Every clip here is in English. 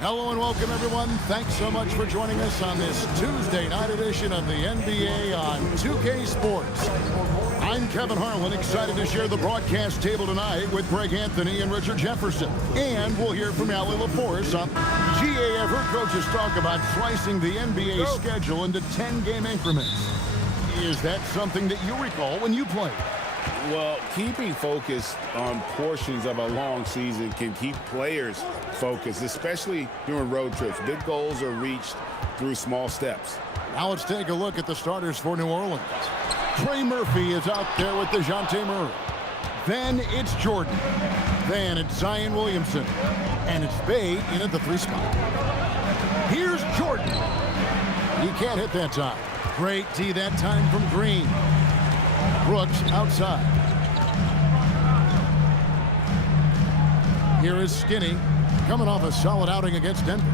Hello and welcome, everyone. Thanks so much for joining us on this Tuesday night edition of the NBA on 2K Sports. I'm Kevin Harlan, excited to share the broadcast table tonight with Greg Anthony and Richard Jefferson. And we'll hear from Allie LaForce on GA. I've heard coaches talk about slicing the NBA schedule into 10-game increments. Is that something that you recall when you played? Well, keeping focus on portions of a long season can keep players focused, especially during road trips. Big goals are reached through small steps. Now let's take a look at the starters for New Orleans. Trey Murphy is out there with DeJounte Murray. Then it's Jordan. Then it's Zion Williamson. And it's Bey in at the 3 spot. Here's Jordan. He can't hit that time. Great D that time from Green. Brooks outside. Here is Skinny, coming off a solid outing against Denver.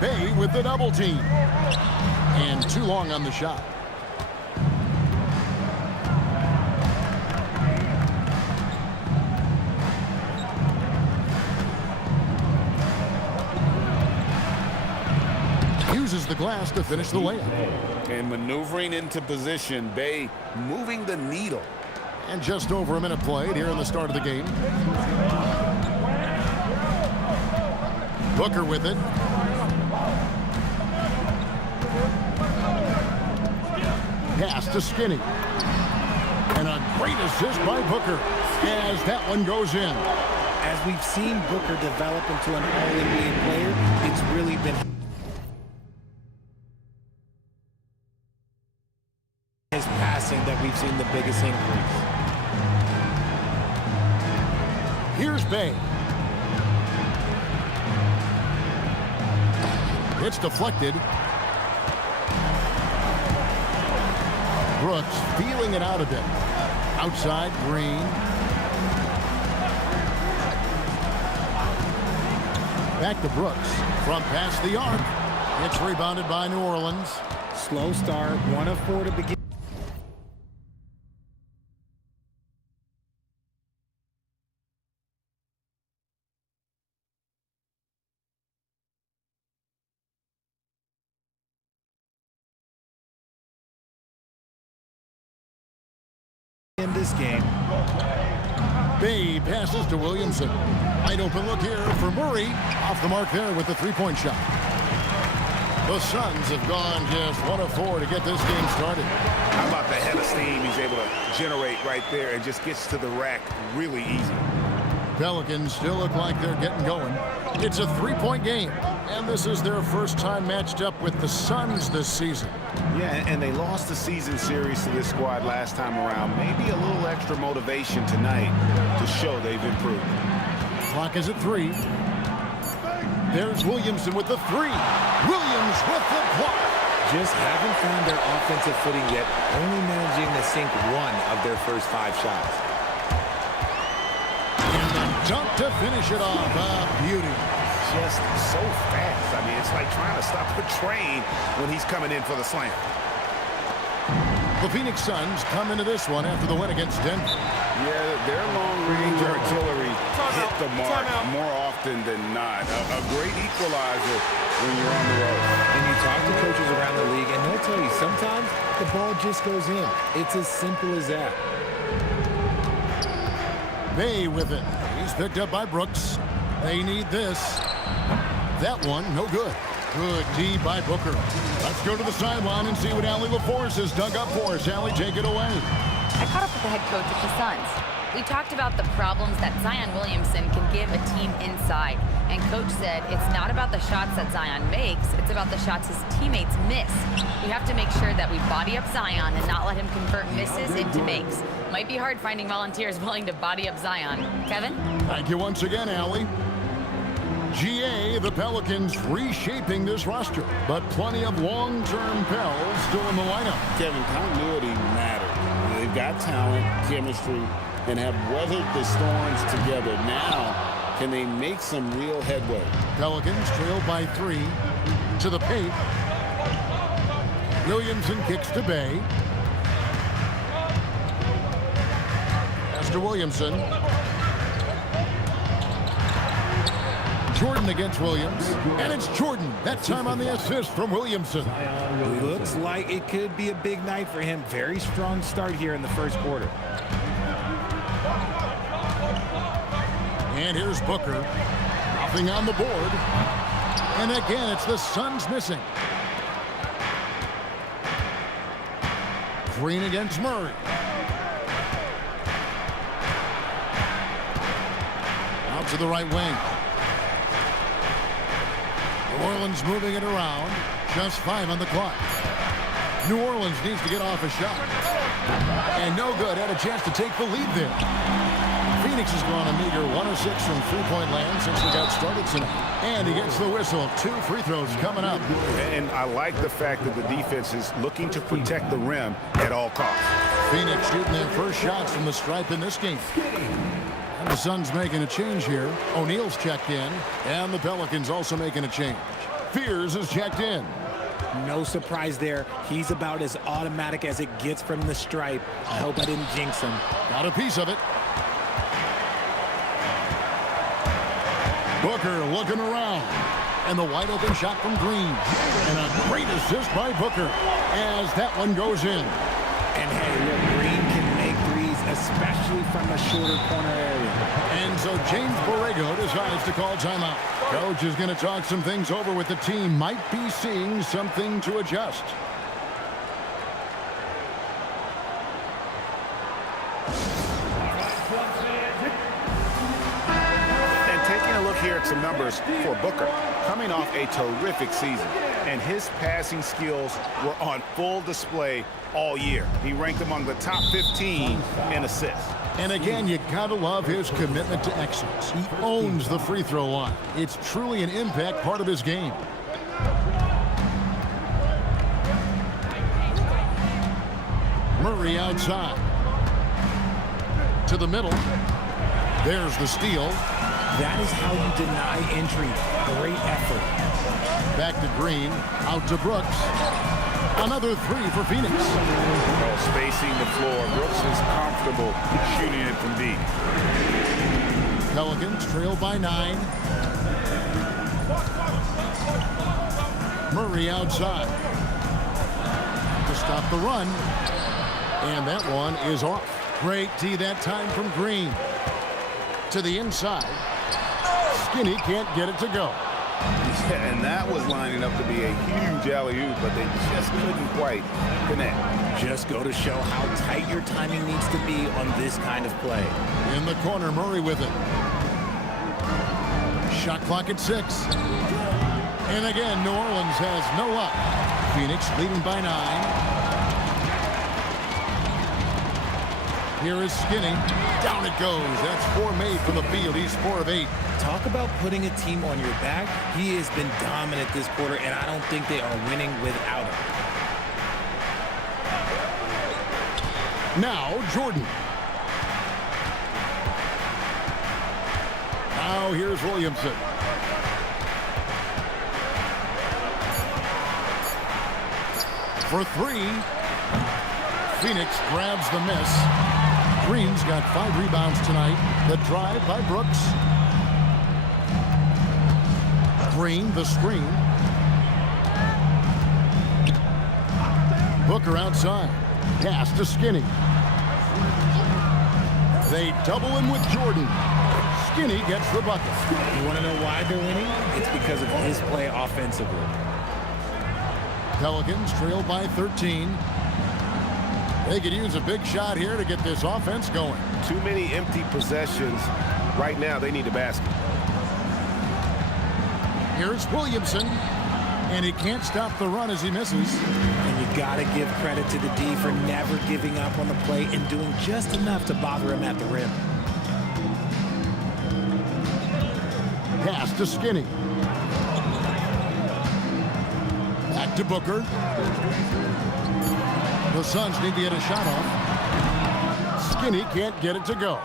Bey with the double team. And too long on the shot. Uses the glass to finish the layup. And maneuvering into position, Bey moving the needle. And just over a minute played here in the start of the game. Booker with it. Pass to Skinny. And a great assist by Booker as that one goes in. As we've seen Booker develop into an All-NBA player, it's really been his passing that we've seen the biggest increase. Here's Bey. It's deflected. Brooks feeling it out a bit. Outside, Green. Back to Brooks. From past the arc. It's rebounded by New Orleans. Slow start, 1 of 4 to begin. In this game. Bey passes to Williamson. Wide open look here for Murray. Off the mark there with the 3-point shot. The Suns have gone just 1 of 4 to get this game started. How about the head of steam he's able to generate right there and just gets to the rack really easy. Pelicans still look like they're getting going. It's a 3-point game, and this is their first time matched up with the Suns this season. Yeah, and they lost the season series to this squad last time around. Maybe a little extra motivation tonight to show they've improved. Clock is at 3. There's Williamson with the 3. Williams with the block. Just haven't found their offensive footing yet, only managing to sink 1 of their first 5 shots. And the dunk to finish it off. A beauty. Just so fast. I mean, it's like trying to stop a train when he's coming in for the slam. The Phoenix Suns come into this one after the win against Denver. Yeah, their long-range artillery hit the mark more often than not. A great equalizer when you're on the road. And you talk to coaches around the league, and they'll tell you sometimes the ball just goes in. It's as simple as that. Bey with it. He's picked up by Brooks. They need this. That one, no good. Good D by Booker. Let's go to the sideline and see what Allie LaForce has dug up for us. Allie, take it away. I caught up with the head coach of the Suns. We talked about the problems that Zion Williamson can give a team inside. And coach said it's not about the shots that Zion makes, it's about the shots his teammates miss. We have to make sure that we body up Zion and not let him convert misses into makes. Might be hard finding volunteers willing to body up Zion. Kevin? Thank you once again, Allie. GA, the Pelicans reshaping this roster, but plenty of long-term Pels still in the lineup. Kevin, continuity matters. They've got talent, chemistry, and have weathered the storms together. Now, can they make some real headway? Pelicans trail by 3 to the paint. Williamson kicks to Bey. Pass to Williamson. Jordan against Williams. And it's Jordan, that time on the assist from Williamson. Looks like it could be a big night for him. Very strong start here in the first quarter. And here's Booker. Nothing on the board. And again, it's the Suns missing. Green against Murray. Out to the right wing. New Orleans moving it around. Just 5 on the clock. New Orleans needs to get off a shot. And no good. Had a chance to take the lead there. Phoenix has gone a meager 1 of 6 from three-point land since we got started tonight. And he gets the whistle. 2 free throws coming up. And I like the fact that the defense is looking to protect the rim at all costs. Phoenix shooting their first shots from the stripe in this game. And the Suns making a change here. O'Neal's checked in. And the Pelicans also making a change. Fears is checked in. No surprise there. He's about as automatic as it gets from the stripe. I hope I didn't jinx him. Got a piece of it. Booker looking around. And the wide open shot from Green. And a great assist by Booker as that one goes in. And hey, look, Green can make threes, especially from a shorter corner area. And so James Borrego decides to call timeout. Coach is going to talk some things over with the team. Might be seeing something to adjust. And taking a look here at some numbers for Booker, coming off a terrific season, and his passing skills were on full display all year. He ranked among the top 15 in assists. And again, you gotta love his commitment to excellence. He owns the free throw line. It's truly an impact part of his game. Murray outside. To the middle. There's the steal. That is how you deny entry. Great effort. Back to Green. Out to Brooks. Another 3 for Phoenix. Well, spacing the floor. Brooks is comfortable shooting it from deep. Pelicans trail by 9. Murray outside. To stop the run. And that one is off. Great D that time from Green. To the inside. Skinny can't get it to go. Yeah, and that was lining up to be a huge alley-oop, but they just couldn't quite connect. Just go to show how tight your timing needs to be on this kind of play. In the corner, Murray with it. Shot clock at 6. And again, New Orleans has no luck. Phoenix leading by 9. Here is Skinny. Down it goes. That's 4 made from the field. He's 4 of 8. Talk about putting a team on your back. He has been dominant this quarter, and I don't think they are winning without him. Now, Jordan. Now, here's Williamson. For 3. Phoenix grabs the miss. Green's got 5 rebounds tonight. The drive by Brooks. Green, the screen. Booker outside. Pass to Skinny. They double him with Jordan. Skinny gets the bucket. You want to know why they're winning? It's because of his play offensively. Pelicans trail by 13. They could use a big shot here to get this offense going. Too many empty possessions. Right now, they need a basket. Here's Williamson. And he can't stop the run as he misses. And you got to give credit to the D for never giving up on the play and doing just enough to bother him at the rim. Pass to Skinny. Back to Booker. The Suns need to get a shot off. Skinny can't get it to go.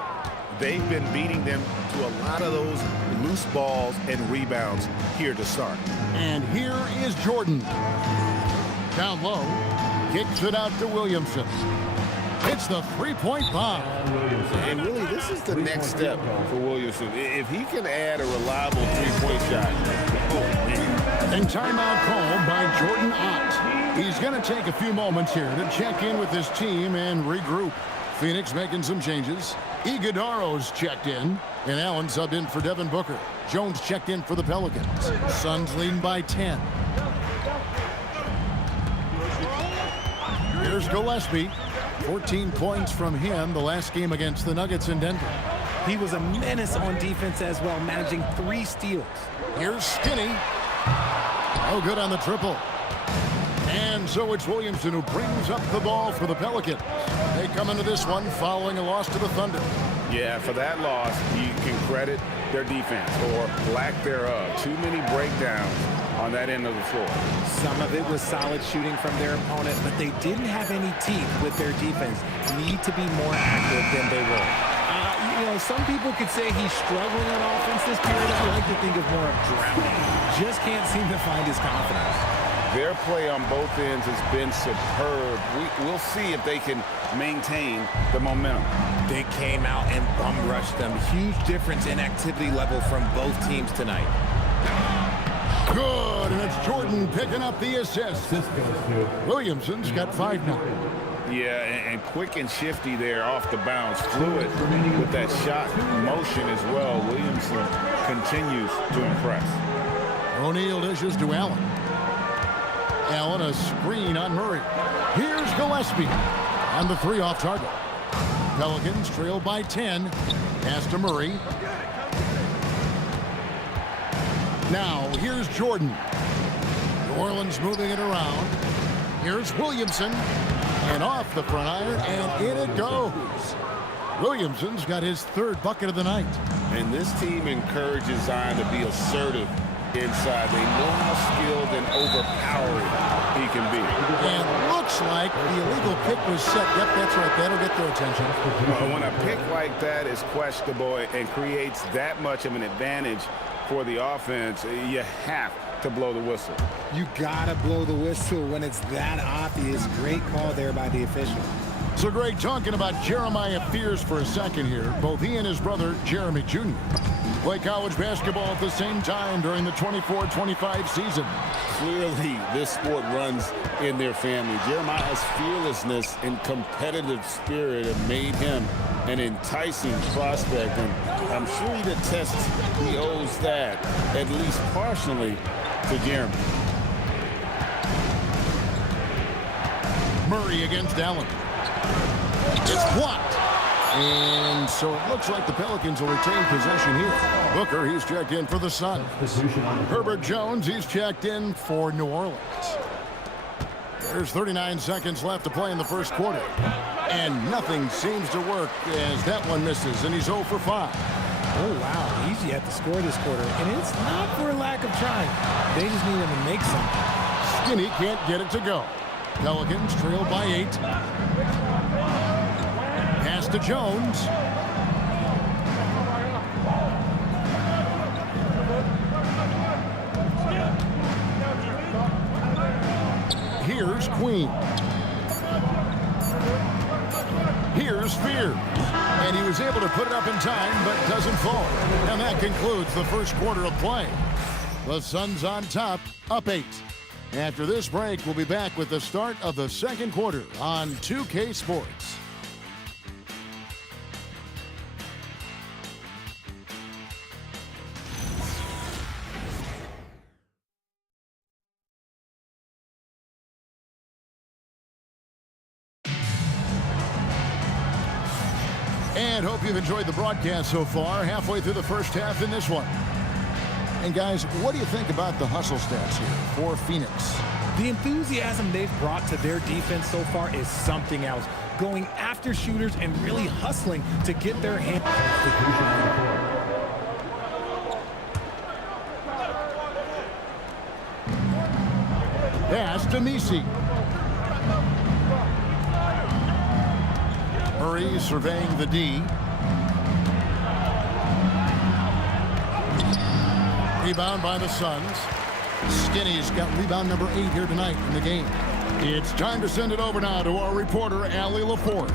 They've been beating them to a lot of those loose balls and rebounds here to start. And here is Jordan. Down low. Kicks it out to Williamson. It's the three-point bomb. And really, this is the next step for Williamson. If he can add a reliable three-point shot. And timeout called by Jordan Ott. He's going to take a few moments here to check in with his team and regroup. Phoenix making some changes. Iguodaro's checked in, and Allen subbed in for Devin Booker. Jones checked in for the Pelicans. Suns leading by 10. Here's Gillespie. 14 points from him the last game against the Nuggets in Denver. He was a menace on defense as well, managing 3 steals. Here's Skinny. Oh, good on the triple. And so it's Williamson who brings up the ball for the Pelicans. They come into this one following a loss to the Thunder. Yeah, for that loss, you can credit their defense or lack thereof. Too many breakdowns on that end of the floor. Some of it was solid shooting from their opponent, but they didn't have any teeth with their defense. Need to be more active than they were. Some people could say he's struggling on offense this period. I like to think of more of drowning. Just can't seem to find his confidence. Their play on both ends has been superb. We'll see if they can maintain the momentum. They came out and bum rushed them. Huge difference in activity level from both teams tonight. Good, and it's Jordan picking up the assist. Williamson's got 5 now. Yeah, and quick and shifty there off the bounce. Fluid with that shot motion as well. Williamson continues to impress. O'Neal dishes to Allen. Allen a screen on Murray. Here's Gillespie. And the 3 off target. Pelicans trail by 10. Pass to Murray. Now, here's Jordan. New Orleans moving it around. Here's Williamson. And off the front iron, and in it goes. Williamson's got his 3rd bucket of the night. And this team encourages Zion to be assertive inside. They know how skilled and overpowering he can be. And looks like the illegal pick was set. Yep, that's right. That'll get their attention. Well, when a pick like that is questionable and creates that much of an advantage for the offense, you have to blow the whistle. You gotta blow the whistle when it's that obvious. Great call there by the official. So Greg, talking about Jeremiah Fears for a second here. Both he and his brother Jeremy Jr. play college basketball at the same time during the 24-25 season. Clearly, this sport runs in their family. Jeremiah's fearlessness and competitive spirit have made him an enticing prospect, and I'm sure he attests he owes that, at least partially, to Jeremy. Murray against Allen. It's blocked. And so it looks like the Pelicans will retain possession here. Booker, he's checked in for the Sun. Herbert Jones, he's checked in for New Orleans. There's 39 seconds left to play in the first quarter. And nothing seems to work as that one misses, and he's 0 for 5. Oh, wow. Easy at the score this quarter. And it's not for a lack of trying. They just need him to make something. Skinny can't get it to go. Pelicans trail by 8. Pass to Jones. Here's Queen. Here's Fear. And he was able to put it up in time, but doesn't fall. And that concludes the first quarter of play. The Suns on top, up 8. After this break, we'll be back with the start of the second quarter on 2K Sports. And hope you've enjoyed the broadcast so far. Halfway through the first half in this one. And guys, what do you think about the hustle stats here for Phoenix? The enthusiasm they've brought to their defense so far is something else. Going after shooters and really hustling to get their hand. Pass to Nisi. Murray surveying the D. Rebound by the Suns. Skinny's got rebound number 8 here tonight in the game. It's time to send it over now to our reporter, Allie LaForce.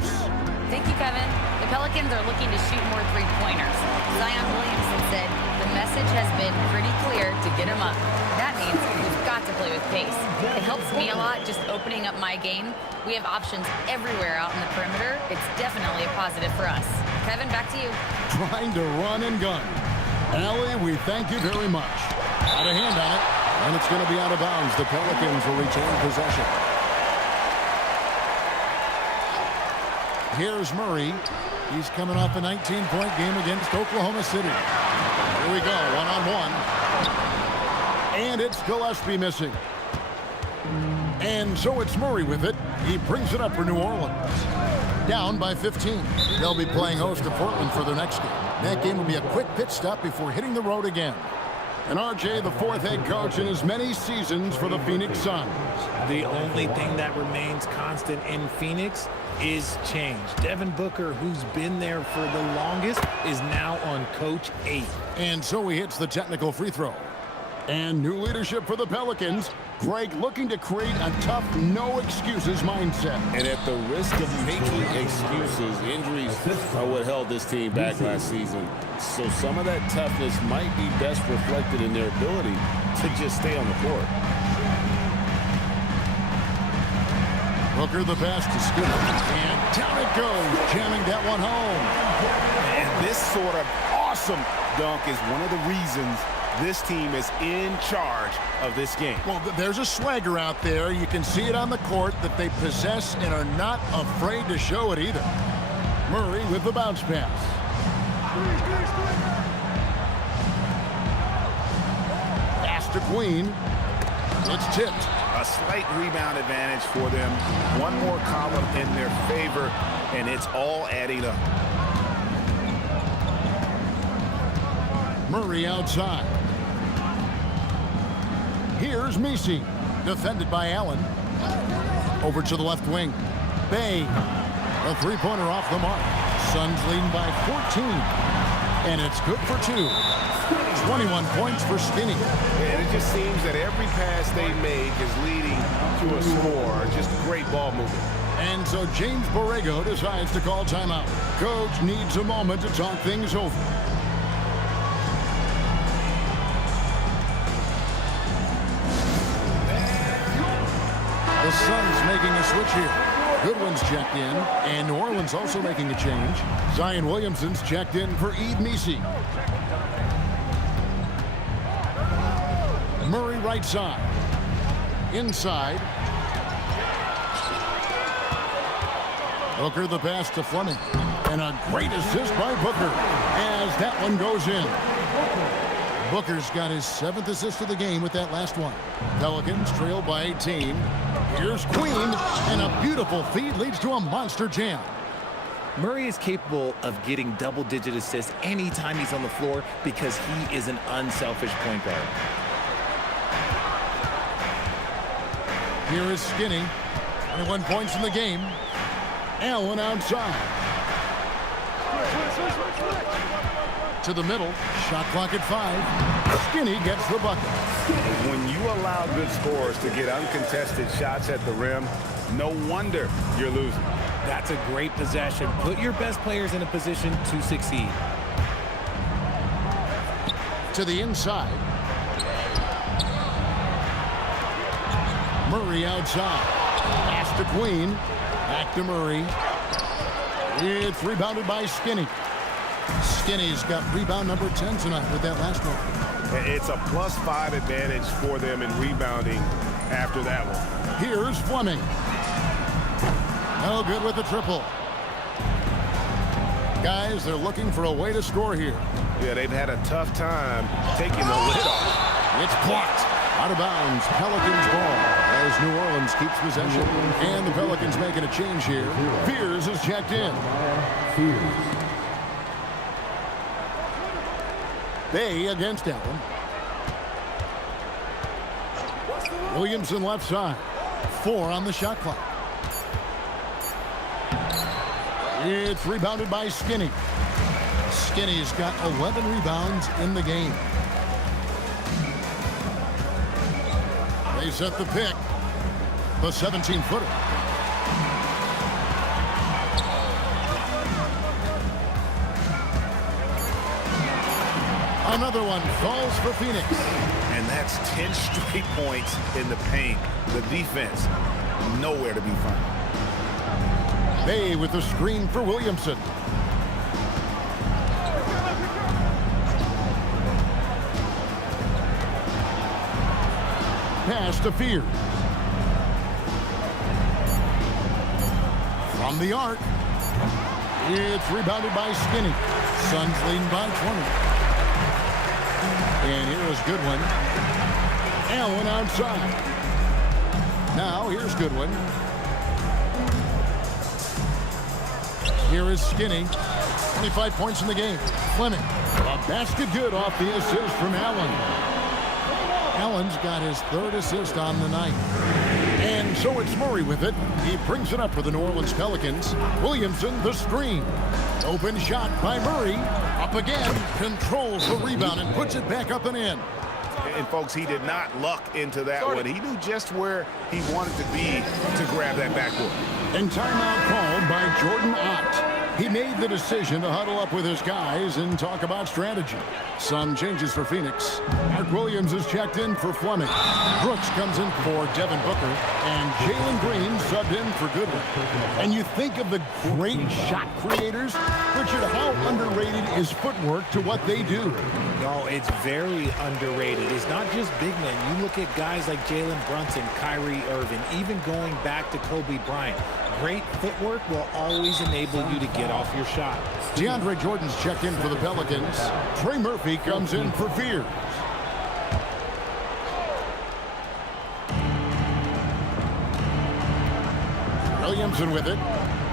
Thank you, Kevin. The Pelicans are looking to shoot more three-pointers. Zion Williamson said the message has been pretty clear to get him up. That means we've got to play with pace. It helps me a lot just opening up my game. We have options everywhere out in the perimeter. It's definitely a positive for us. Kevin, back to you. Trying to run and gun. Allie, we thank you very much. Got a hand on it, and it's going to be out of bounds. The Pelicans will retain possession. Here's Murray. He's coming off a 19-point game against Oklahoma City. Here we go, one-on-one. And it's Gillespie missing. And so it's Murray with it. He brings it up for New Orleans. Down by 15. They'll be playing host to Portland for their next game. That game will be a quick pit stop before hitting the road again. And RJ, the fourth head coach in as many seasons for the Phoenix Suns. The only thing that remains constant in Phoenix is change. Devin Booker, who's been there for the longest, is now on Coach 8. And so he hits the technical free throw. And new leadership for the Pelicans. Greg looking to create a tough, no-excuses mindset. And at the risk of making excuses, injuries are what held this team back last season. So some of that toughness might be best reflected in their ability to just stay on the court. Booker the pass to Skinner. And down it goes, jamming that one home. And this sort of awesome dunk is one of the reasons this team is in charge of this game. Well, there's a swagger out there. You can see it on the court that they possess and are not afraid to show it either. Murray with the bounce pass. Pass to Queen. It's tipped. A slight rebound advantage for them. One more column in their favor, and it's all adding up. Murray outside. Here's Messi, defended by Allen. Over to the left wing. Bay, a three-pointer off the mark. Suns leading by 14. And it's good for two. 21 points for Skinny. And it just seems that every pass they make is leading to a score. Just great ball movement. And so James Borrego decides to call timeout. Coach needs a moment to talk things over. The Suns making a switch here. Goodwin's checked in, and New Orleans also making a change. Zion Williamson's checked in for Yves Missi. Murray right side. Inside. Booker the pass to Fleming. And a great assist by Booker as that one goes in. Booker's got his 7th assist of the game with that last one. Pelicans trail by 18. Here's Queen, and a beautiful feed leads to a monster jam. Murray is capable of getting double-digit assists anytime he's on the floor because he is an unselfish point guard. Here is Skinny. 21 points in the game. Allen outside. To the middle. Shot clock at 5. Skinny gets the bucket. When you allow good scorers to get uncontested shots at the rim, no wonder you're losing. That's a great possession. Put your best players in a position to succeed. To the inside. Murray outside. Pass to Queen. Back to Murray. It's rebounded by Skinny. Skinny's got rebound number 10 tonight with that last one. It's a +5 advantage for them in rebounding after that one. Here's Fleming. No good with the triple. Guys, they're looking for a way to score here. Yeah, they've had a tough time taking the lid off. It's blocked. Out of bounds. Pelicans ball as New Orleans keeps possession. And the Pelicans making a change here. Fears is checked in. Bay against Allen. Williamson left side. 4 on the shot clock. It's rebounded by Skinny. Skinny's got 11 rebounds in the game. They set the pick. the 17-footer. Another one falls for Phoenix. And that's 10 straight points in the paint. The defense, nowhere to be found. Bay with the screen for Williamson. Pass to Fears. From the arc. It's rebounded by Skinny. Suns leading by 20. And here is Goodwin. Allen outside. Now here's Goodwin. Here is Skinny. 25 points in the game. Fleming. A basket good off the assist from Allen. Allen's got his third assist on the night. And so it's Murray with it. He brings it up for the New Orleans Pelicans. Williamson, the screen. Open shot by Murray. Up again. Controls the rebound and puts it back up and in. And, folks, he did not luck into that one. He knew just where he wanted to be to grab that backboard. And timeout called by Jordan Ott. He made the decision to huddle up with his guys and talk about strategy. Some changes for Phoenix. Mark Williams is checked in for Fleming. Brooks comes in for Devin Booker. And Jalen Green subbed in for Goodwin. And you think of the great shot creators. Richard, how underrated is footwork to what they do? No, it's very underrated. It's not just big men. You look at guys like Jalen Brunson, Kyrie Irving, even going back to Kobe Bryant. Great footwork will always enable you to get off your shot. DeAndre Jordan's checked in for the Pelicans. Trey Murphy comes in for Fears. Williamson with it.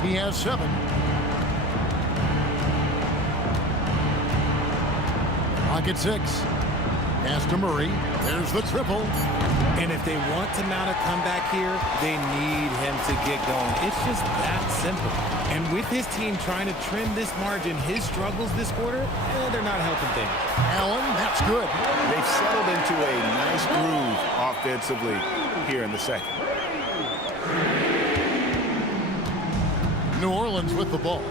He has 7. Pocket 6. Pass to Murray. There's the triple. And if they want to mount a comeback here, they need him to get going. It's just that simple. And with his team trying to trim this margin, his struggles this quarter, they're not helping things. Allen, that's good. They've settled into a nice groove offensively here in the second. New Orleans with the ball.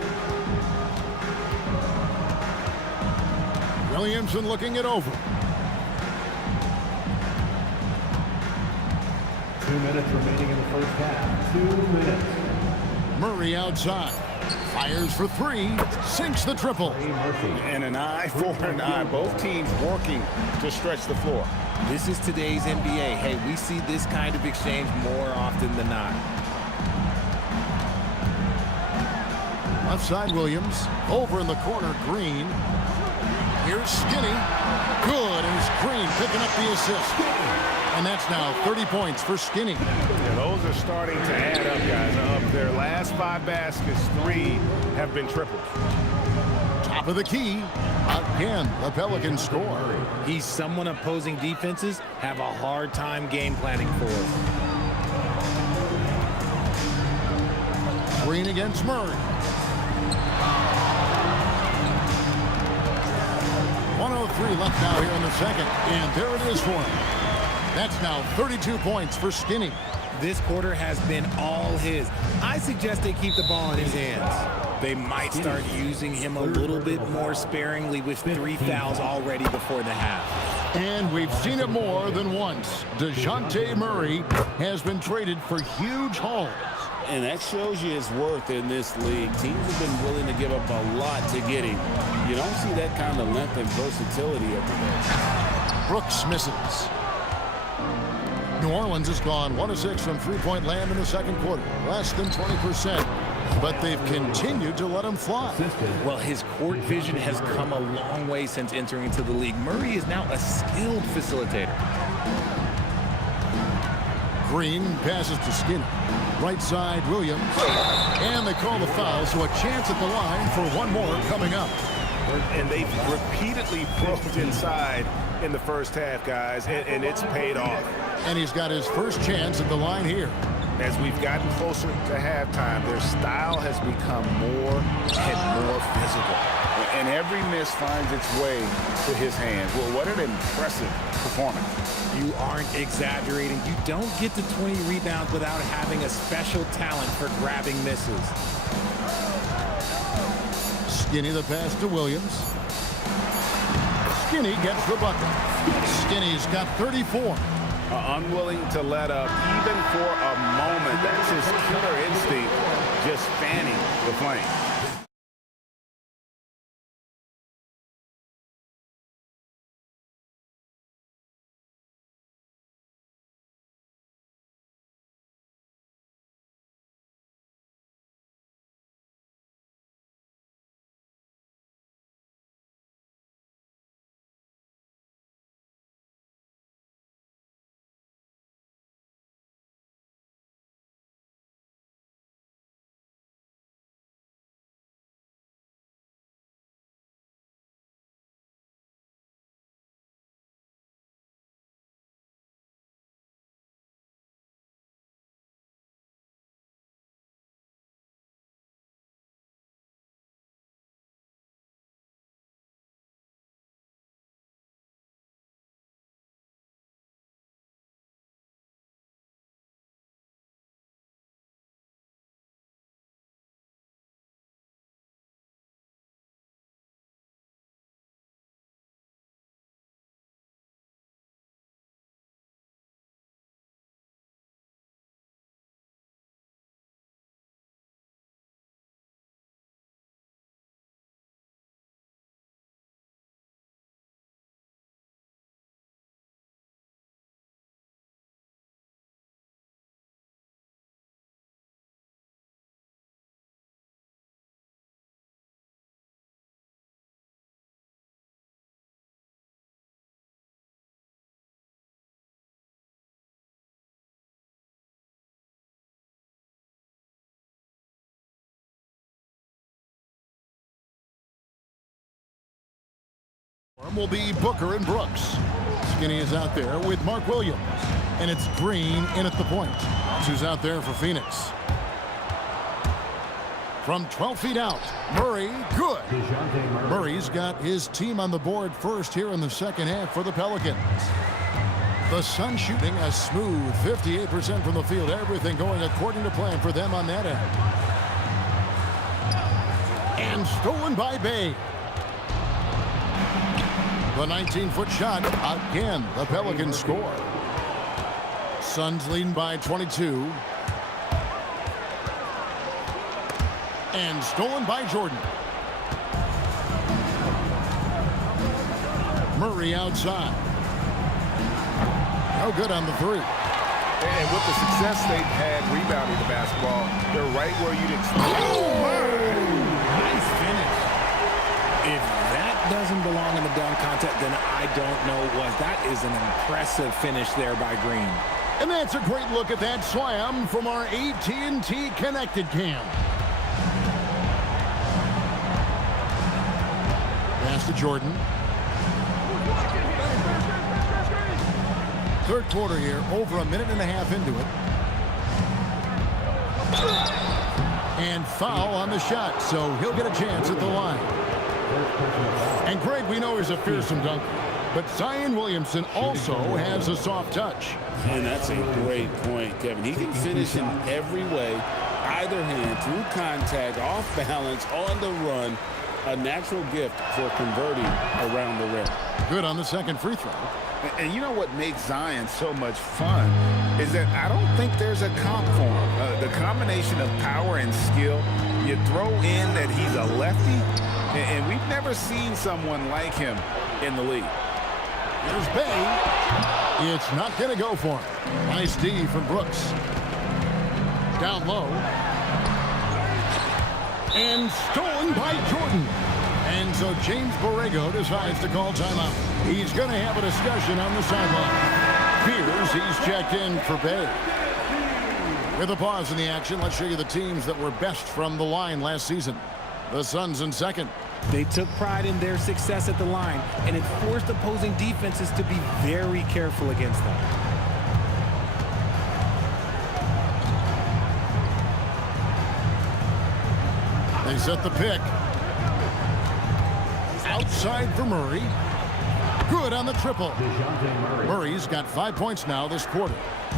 Williamson looking it over. 2 minutes remaining in the first half. 2 minutes. Murray outside. Fires for 3. Sinks the triple. And an eye for an eye. Both teams working to stretch the floor. This is today's NBA. Hey, we see this kind of exchange more often than not. Left side Williams. Over in the corner, Green. Here's Skinny. Good, and it's Green picking up the assist. And that's now 30 points for Skinny. Yeah, those are starting to add up, guys. Of their last 5 baskets, 3 have been triples. Top of the key. Again, the Pelicans score. He's someone opposing defenses have a hard time game planning for. Green against Murray. 1:03 left now here in the second. And there it is for him. That's now 32 points for Skinny. This quarter has been all his. I suggest they keep the ball in his hands. They might start using him a little bit more sparingly with 3 fouls already before the half. And we've seen it more than once. DeJounte Murray has been traded for huge hauls. And that shows you his worth in this league. Teams have been willing to give up a lot to get him. You don't see that kind of length and versatility over there. Brooks misses. New Orleans has gone 1 of 6 from three-point land in the second quarter. Less than 20%. But they've continued to let him fly. Well, his court vision has come a long way since entering into the league. Murray is now a skilled facilitator. Green passes to Skinny. Right side, Williams. And they call the foul, so a chance at the line for one more coming up. And they've repeatedly probed inside in the first half, guys, and it's paid off. And he's got his first chance at the line here. As we've gotten closer to halftime, their style has become more and more physical. And every miss finds its way to his hands. Well, what an impressive performance. You aren't exaggerating. You don't get to 20 rebounds without having a special talent for grabbing misses. Skinny the pass to Williams. Skinny gets the bucket. Skinny's got 34. Unwilling to let up even for a moment. That's his killer instinct, just fanning the flame. Will be Booker and Brooks. Skinny is out there with Mark Williams. And it's Green in at the point. Who's out there for Phoenix. From 12 feet out, Murray, good. Murray's got his team on the board first here in the second half for the Pelicans. The Suns shooting a smooth 58% from the field. Everything going according to plan for them on that end. And stolen by Bay. The 19-foot shot, again, the Pelicans score. Suns leading by 22. And stolen by Jordan. Murray outside. No good on the three. And with the success they've had rebounding the basketball, they're right where you'd expect. Nice finish. If that doesn't belong in the dunk contest, then I don't know what. That is an impressive finish there by Green. And that's a great look at that slam from our AT&T Connected Cam. Pass to Jordan. Third quarter here, over a minute and a half into it. And foul on the shot, so he'll get a chance at the line. And Greg, we know he's a fearsome dunker, but Zion Williamson also has a soft touch. And that's a great point, Kevin. He can finish in every way, either hand, through contact, off balance, on the run. A natural gift for converting around the rim. Good on the second free throw. And you know what makes Zion so much fun is that I don't think there's a comp for him. The combination of power and skill, you throw in that he's a lefty, and we've never seen someone like him in the league. Here's Bay. It's not going to go for him. Nice D from Brooks. Down low. And stolen by Jordan. And so James Borrego decides to call timeout. He's going to have a discussion on the sideline. Fears he's checked in for Bay. With a pause in the action, let's show you the teams that were best from the line last season. The Suns in second. They took pride in their success at the line, and it forced opposing defenses to be very careful against them. They set the pick. Outside for Murray. Good on the triple. Murray's got 5 points now this quarter.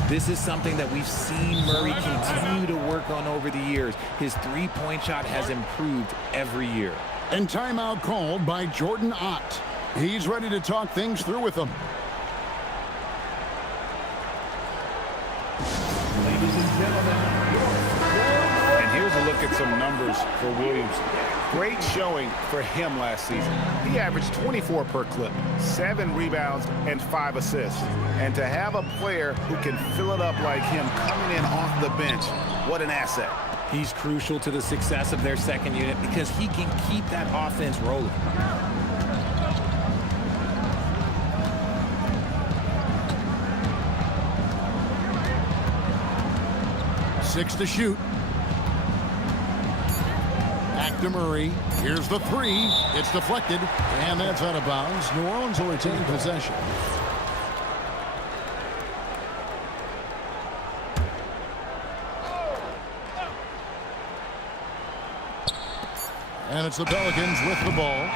This is something that we've seen Murray continue to work on over the years. His three-point shot has improved every year. And timeout called by Jordan Ott. He's ready to talk things through with them. And here's a look at some numbers for Williams. Great showing for him last season. He averaged 24 per clip, 7 rebounds, and 5 assists. And to have a player who can fill it up like him coming in off the bench, what an asset. He's crucial to the success of their second unit because he can keep that offense rolling. Six to shoot. Back to Murray. Here's the three. It's deflected, and that's out of bounds. New Orleans will retain possession. And it's the Pelicans with the ball.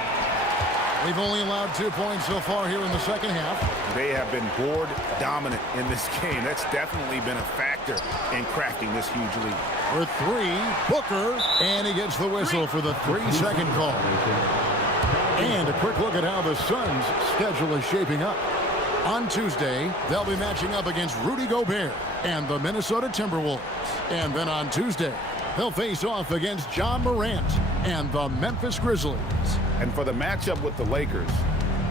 They've only allowed 2 points so far here in the second half. They have been board dominant in this game. That's definitely been a factor in crafting this huge lead. For three, Booker, and he gets the whistle for the 3-second call. And a quick look at how the Suns' schedule is shaping up. On Tuesday, they'll be matching up against Rudy Gobert and the Minnesota Timberwolves. And then on Tuesday, they'll face off against John Morant and the Memphis Grizzlies. And for the matchup with the Lakers,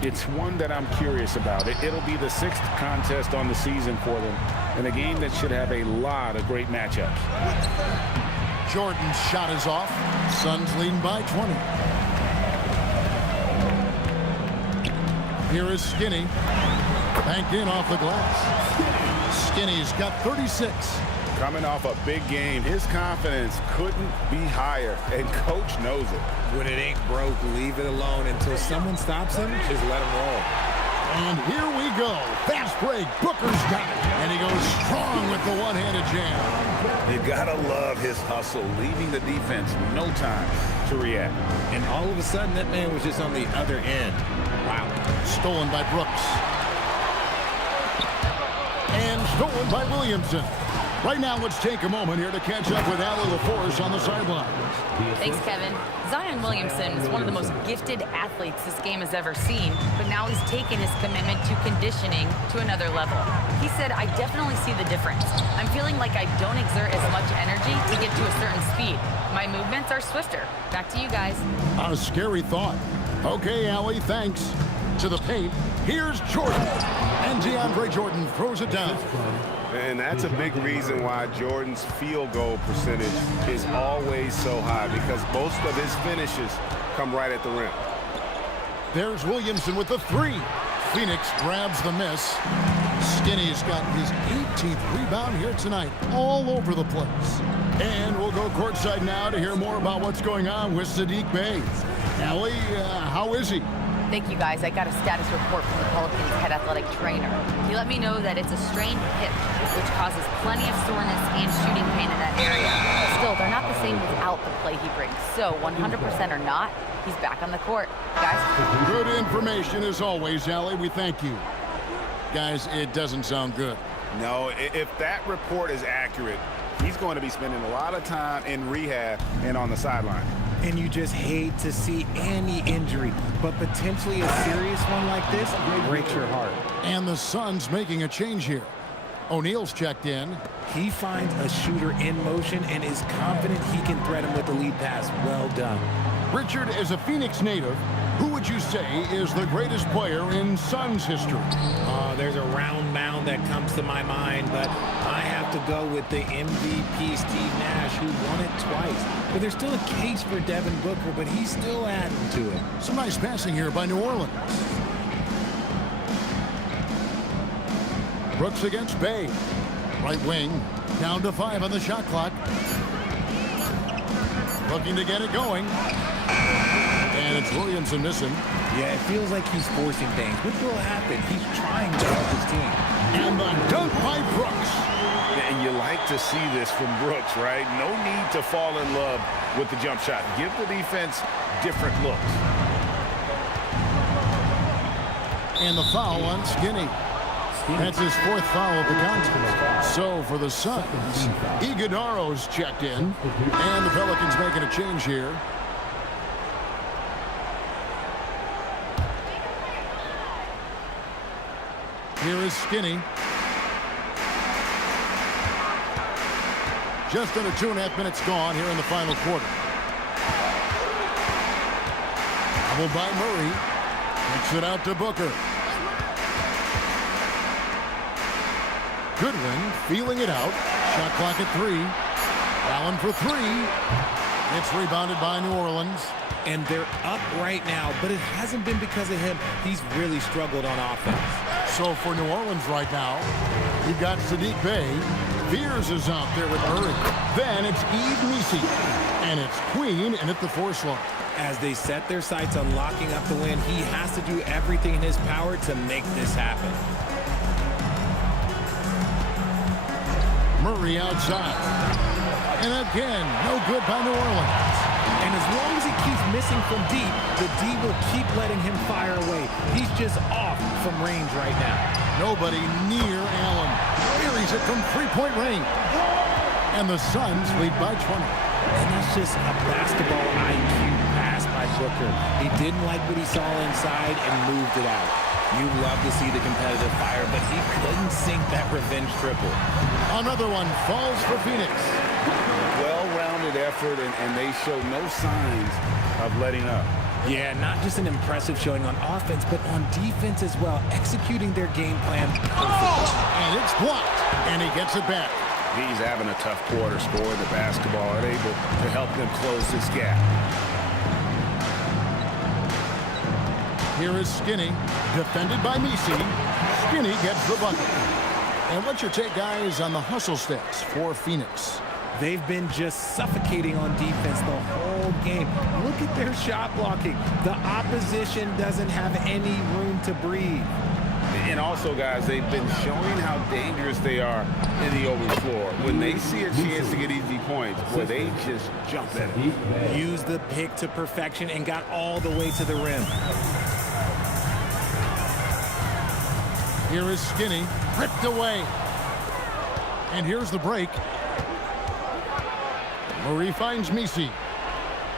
it's one that I'm curious about. It'll be the 6th contest on the season for them, and a game that should have a lot of great matchups. Jordan's shot is off. Suns leading by 20. Here is Skinny. Banked in off the glass. Skinny's got 36. Coming off a big game, his confidence couldn't be higher, and coach knows it. When it ain't broke, leave it alone until someone stops him. Just let him roll. And here we go. Fast break. Booker's got it. And he goes strong with the one-handed jam. You gotta love his hustle, leaving the defense no time to react. And all of a sudden, that man was just on the other end. Wow. Stolen by Brooks. And stolen by Williamson. Right now, let's take a moment here to catch up with Allie LaForce on the sideline. Thanks, Kevin. Zion Williamson is one of the most gifted athletes this game has ever seen, but now he's taken his commitment to conditioning to another level. He said, I definitely see the difference. I'm feeling like I don't exert as much energy to get to a certain speed. My movements are swifter. Back to you guys. A scary thought. Okay, Allie, thanks. To the paint, here's Jordan. And DeAndre Jordan throws it down. And that's a big reason why Jordan's field goal percentage is always so high, because most of his finishes come right at the rim. There's Williamson with the three. Phoenix grabs the miss. Skinny's got his 18th rebound here tonight, all over the place. And we'll go courtside now to hear more about what's going on with Saddiq Bey. Allie, how is he? Thank you, guys. I got a status report from the Pelicans head athletic trainer. He let me know that it's a strained hip, which causes plenty of soreness and shooting pain in that area. Still, they're not the same without the play he brings. So 100% or not, he's back on the court. Guys? Good information as always, Allie. We thank you. Guys, it doesn't sound good. No, if that report is accurate, he's going to be spending a lot of time in rehab and on the sideline. And you just hate to see any injury, but potentially a serious one like this breaks your heart. And the Suns making a change here. O'Neal's checked in. He finds a shooter in motion and is confident he can thread him with the lead pass. Well done. Richard is a Phoenix native. Who would you say is the greatest player in Suns history? There's a round mound that comes to my mind, but I have to go with the MVP Steve Nash, who won it twice. But there's still a case for Devin Booker, but he's still adding to it. Some nice passing here by New Orleans. Brooks against Bey. Right wing, down to 5 on the shot clock. Looking to get it going. And And it's Williamson missing. Yeah, it feels like he's forcing things. What will happen? He's trying to help his team. And the dunk by Brooks. And you like to see this from Brooks, right? No need to fall in love with the jump shot. Give the defense different looks. And the foul on Skinny. That's his fourth foul of the contest. So for the Suns, Iguodaro's checked in. And the Pelicans making a change here. Here is Skinny. Just under 2.5 minutes gone here in the final quarter. Double by Murray. Kicks it out to Booker. Goodwin feeling it out. Shot clock at 3. Allen for 3. It's rebounded by New Orleans. And they're up right now, but it hasn't been because of him. He's really struggled on offense. So for New Orleans right now, you've got Saddiq Bey. Fears is out there with Murray. Then it's Yves Missi. And it's Queen in at the 4 slot. As they set their sights on locking up the win, he has to do everything in his power to make this happen. Murray outside. And again, no good by New Orleans. And as long as he keeps missing from deep, the D will keep letting him fire away. He's just off from range right now. Nobody near Allen. Buries it from 3-point range. And the Suns lead by 20. And that's just a basketball IQ pass by Booker. He didn't like what he saw inside and moved it out. You'd love to see the competitive fire, but he couldn't sink that revenge triple. Another one falls for Phoenix. Well-rounded effort, and they show no signs of letting up. Yeah, not just an impressive showing on offense, but on defense as well, executing their game plan perfectly. And it's blocked, and he gets it back. He's having a tough quarter, scoring the basketball, and able to help them close this gap. Here is Skinny, defended by Missi. Skinny gets the bucket. And what's your take, guys, on the hustle stats for Phoenix? They've been just suffocating on defense the whole game. Look at their shot blocking. The opposition doesn't have any room to breathe. And also, guys, they've been showing how dangerous they are in the open floor. When they see a chance to get easy points, boy, they just jump at it. Use the pick to perfection and got all the way to the rim. Here is Skinny, ripped away. And here's the break. Murray finds Missi.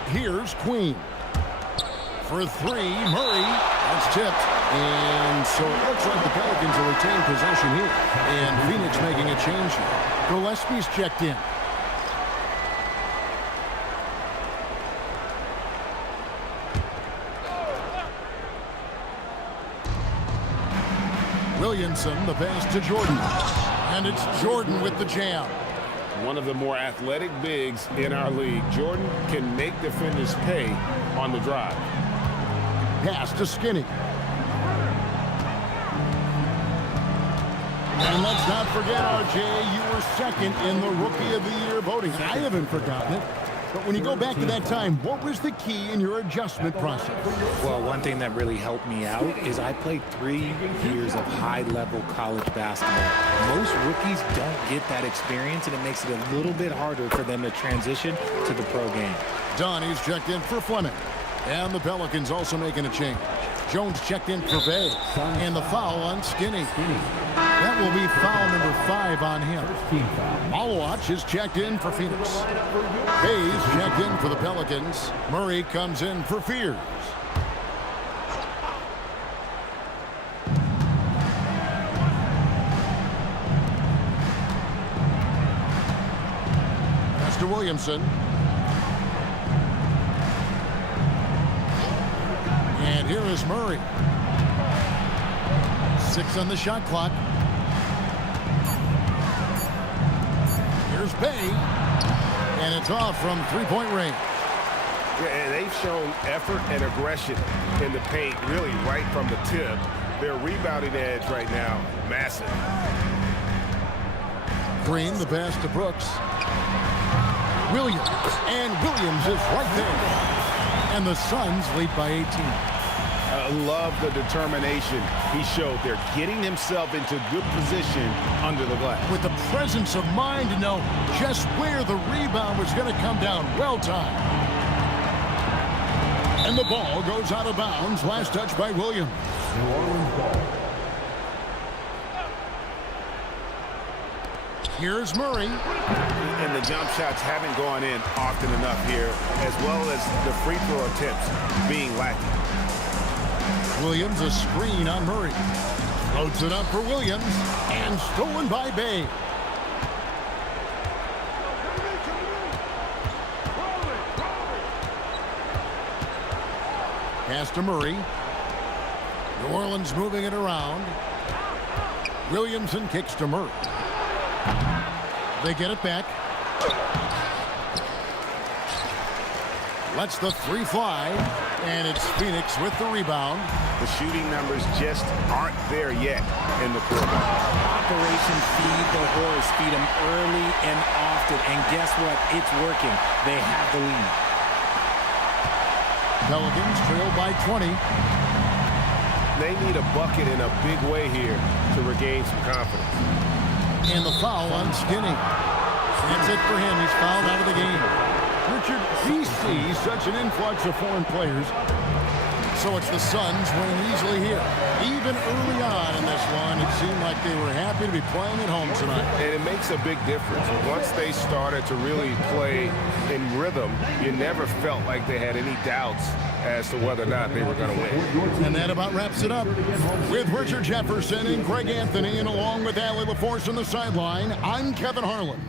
Here's Queen. For 3, Murray. That's tipped. And so it looks like the Pelicans will retain possession here. And Phoenix making a change here. Gillespie's checked in. Williamson, the pass to Jordan. And it's Jordan with the jam. One of the more athletic bigs in our league. Jordan can make defenders pay on the drive. Pass to Skinny. And let's not forget, RJ, you were second in the Rookie of the Year voting. I haven't forgotten it. But when you go back to that time, what was the key in your adjustment process? Well, one thing that really helped me out is I played 3 years of high-level college basketball. Most rookies don't get that experience, and it makes it a little bit harder for them to transition to the pro game. Donnie's checked in for Fleming. And the Pelicans also making a change. Jones checked in for Bey. And the foul on Skinny. That will be foul number 5 on him. Malwatch is checked in for Phoenix. Bay's checked in for the Pelicans. Murray comes in for Fears. Pass to Williamson. And here is Murray. 6 on the shot clock. Here's Bey. And it's off from 3-point range. Yeah, and they've shown effort and aggression in the paint, really right from the tip. Their rebounding edge right now, massive. Green, the pass to Brooks. Williams. And Williams is right there. And the Suns lead by 18. I love the determination he showed there, getting himself into good position under the glass. With the presence of mind to know just where the rebound was going to come down. Well timed. And the ball goes out of bounds. Last touch by Williams. New Orleans ball. Here's Murray. And the jump shots haven't gone in often enough here, as well as the free throw attempts being lacking. Williams, a screen on Murray. Loads it up for Williams. And stolen by Bay. Pass to Murray. New Orleans moving it around. Williamson kicks to Murray. They get it back. Lets the three fly. And it's Phoenix with the rebound. The shooting numbers just aren't there yet in the quarter. Operation Feed the Horse. Feed them early and often. And guess what? It's working. They have the lead. Pelicans trail by 20. They need a bucket in a big way here to regain some confidence. And the foul on Skinny. That's it for him. He's fouled out of the game. Richard, he sees such an influx of foreign players. So it's the Suns winning easily here. Even early on in this one, it seemed like they were happy to be playing at home tonight. And it makes a big difference. Once they started to really play in rhythm, you never felt like they had any doubts as to whether or not they were going to win. And that about wraps it up. With Richard Jefferson and Greg Anthony, and along with Allie LaForce on the sideline, I'm Kevin Harlan.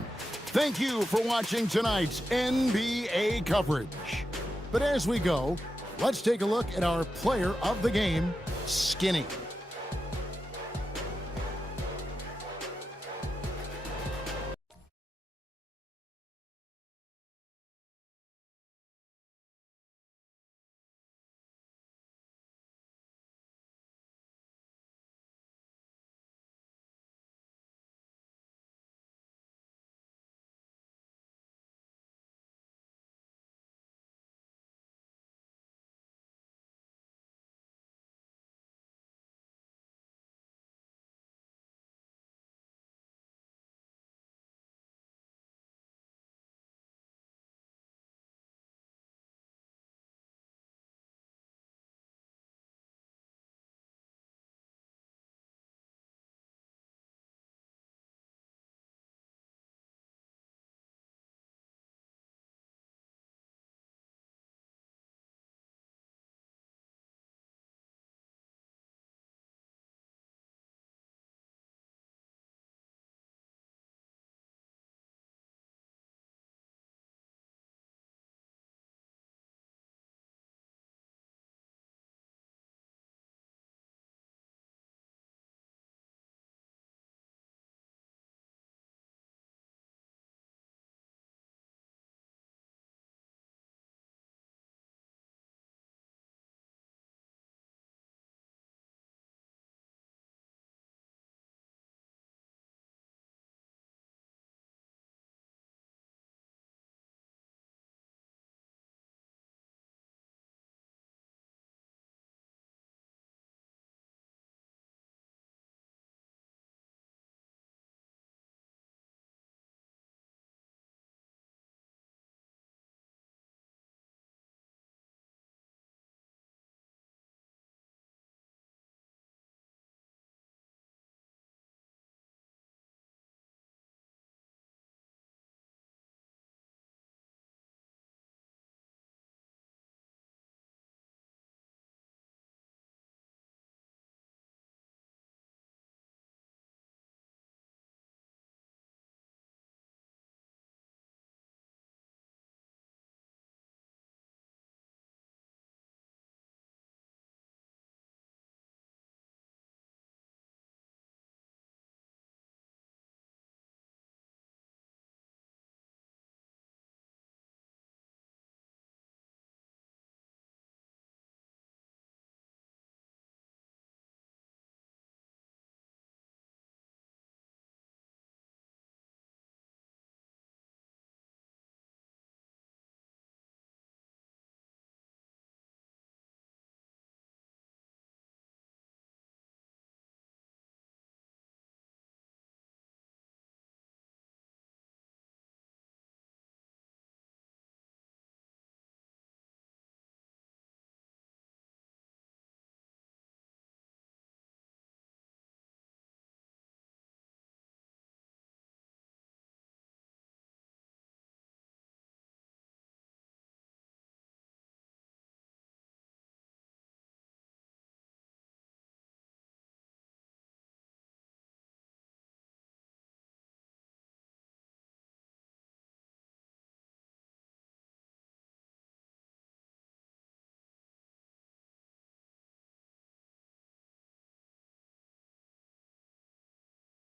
Thank you for watching tonight's NBA coverage. But as we go, let's take a look at our player of the game, Skinny.